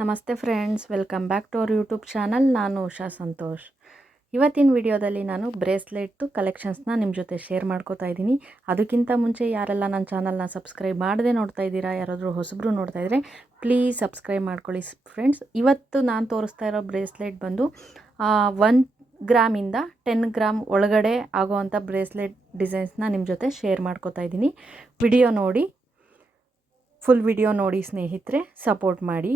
ನಮಸ್ತೆ friends, welcome back to our YouTube channel. ನಾನು ಉಷಾ ಸಂತೋಷ್. ಇವತ್ತಿನ ವಿಡಿಯೋದಲ್ಲಿ ನಾನು ಬ್ರೇಸ್ಲೆಟ್ದು ಕಲೆಕ್ಷನ್ಸ್ನ ನಿಮ್ಮ ಜೊತೆ ಶೇರ್ ಮಾಡ್ಕೋತಾ ಇದ್ದೀನಿ. ಅದಕ್ಕಿಂತ ಮುಂಚೆ ಯಾರೆಲ್ಲ ನನ್ನ ಚಾನಲ್ನ ಸಬ್ಸ್ಕ್ರೈಬ್ ಮಾಡದೆ ನೋಡ್ತಾ ಇದ್ದೀರಾ, ಯಾರಾದರೂ ಹೊಸಬ್ರು ನೋಡ್ತಾ ಇದ್ದರೆ ಪ್ಲೀಸ್ ಸಬ್ಸ್ಕ್ರೈಬ್ ಮಾಡ್ಕೊಳ್ಳಿ ಫ್ರೆಂಡ್ಸ್. ಇವತ್ತು ನಾನು ತೋರಿಸ್ತಾ ಇರೋ ಬ್ರೇಸ್ಲೆಟ್ ಬಂದು 1 ಗ್ರಾಮಿಂದ 10 ಗ್ರಾಮ್ ಒಳಗಡೆ ಆಗೋವಂಥ ಬ್ರೇಸ್ಲೆಟ್ ಡಿಸೈನ್ಸ್ನ ನಿಮ್ಮ ಜೊತೆ ಶೇರ್ ಮಾಡ್ಕೋತಾ ಇದ್ದೀನಿ. ಫುಲ್ ವಿಡಿಯೋ ನೋಡಿ ಸ್ನೇಹಿತರೆ, ಸಪೋರ್ಟ್ ಮಾಡಿ.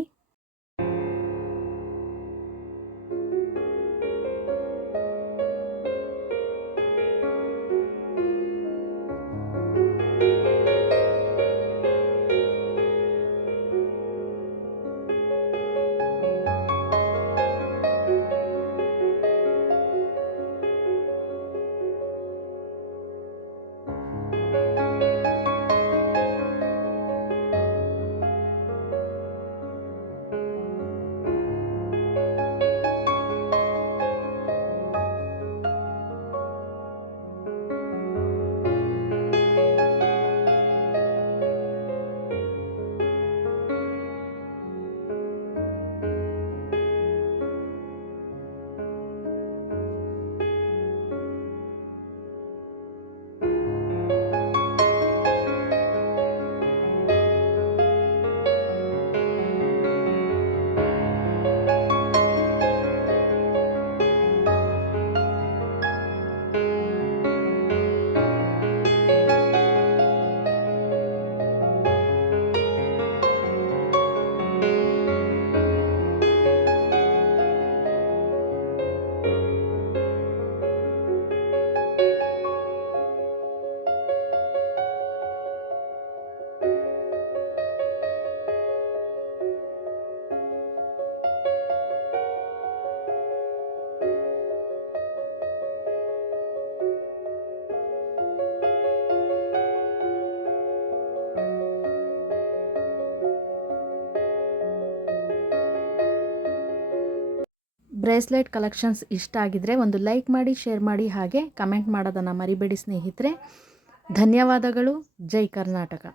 ಬ್ರೇಸ್ಲೆಟ್ ಕಲೆಕ್ಷನ್ಸ್ ಇಷ್ಟ ಆಗಿದ್ರೆ ಒಂದು ಲೈಕ್ ಮಾಡಿ, ಶೇರ್ ಮಾಡಿ, ಹಾಗೆ ಕಮೆಂಟ್ ಮಾಡೋದನ್ನು ಮರಿಬೇಡಿ ಸ್ನೇಹಿತರೆ. ಧನ್ಯವಾದಗಳು. ಜೈ ಕರ್ನಾಟಕ.